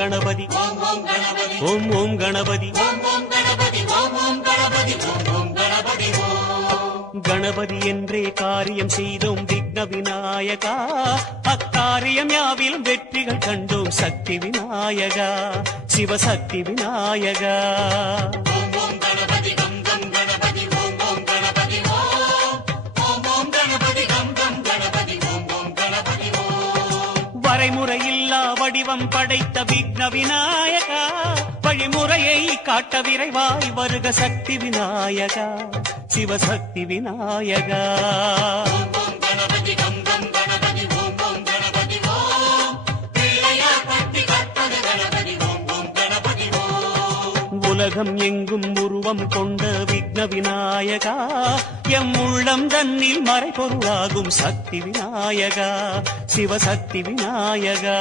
गणपति ओम ओम गणपति गणपति என்றே காரியம் செய்தோம் விக்ன விநாயகா அக்காரியம் யாவிலும் வெற்றிகள் கண்டோம் சக்தி விநாயகா சிவசக்தி விநாயகா வரைமுறையில்லா வடிவம் படைத்த விக்ன விநாயகா வழிமுறையை காட்ட விரைவாய் வருக சக்தி விநாயகா சிவசக்தி விநாயகா உலகம் எங்கும் உருவம் கொண்ட விக்ன விநாயகா எம் உள்ளம் தன்னில் மறைபொருளாகும் சக்தி விநாயகா சிவசக்தி விநாயகா